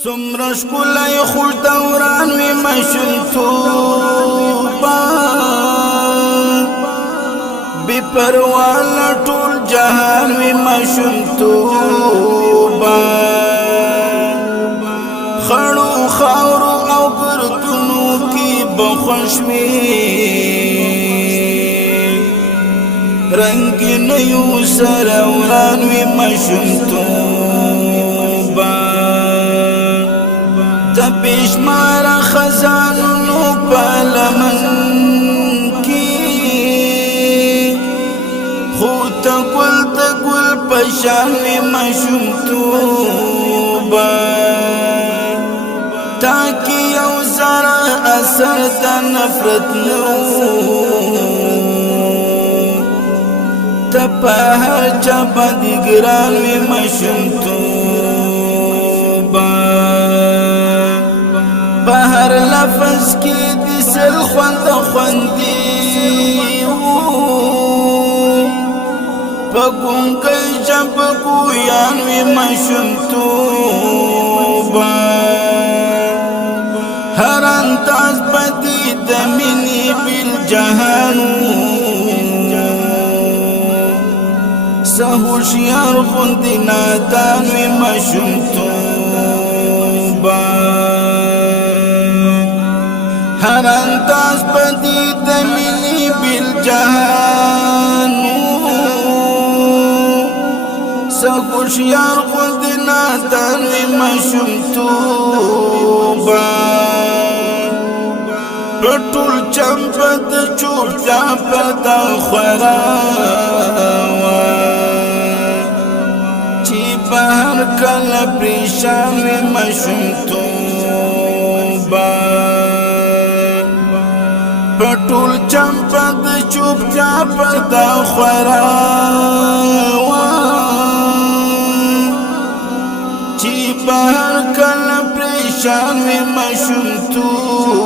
سمرش کلای خوش دوران وی مشمتوبا بی پروال طول جهان وی مشمتوبا خړو خاورو او پرتونو کی بخشوی رنگین یو سر وران وی مشمتوبا تبشمار خزانو پالمن کی خود تگل پشانوی مشمتوبا تاکی یو زرا اثر دا نفرت نو تپا هر چپا دیگرانوی مشمتوبا بهر لفظ کی دیسل خوندی پگونگی جب گویانوی مشمتوبا هر انداز بدی دمینی بالجهانو سهوشیار خوندی نادانوی مشمتوبا هر انداز بدی دمینی بالجهانو سهوشیار خوندی نادانوی مشمتوبا پټول چمپد چوب چاپد خوراوا چی بهر کل پریشان وی مشمتوبا پټول چمپد چوب چاپد خوراوا چی بهر کل پریشان وی مشمتوبا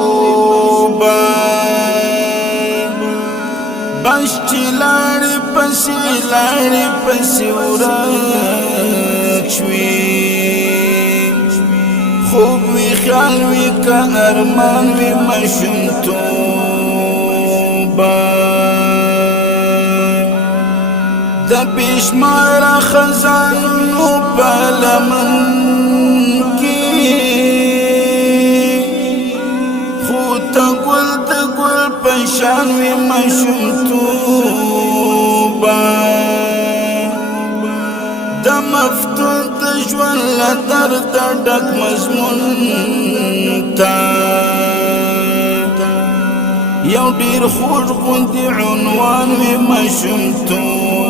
بس چی لاری پسی ورک شوی خوب وی خیال وی که ارمان وی مشمتوبا دا بیشمار خزانو پالمن کی خود تگل پشان وی مشمتوبا دا مفتون تجوان لدر دردک مضمون تا یو دیر خوش خوندی عنوان وی مشمتوبا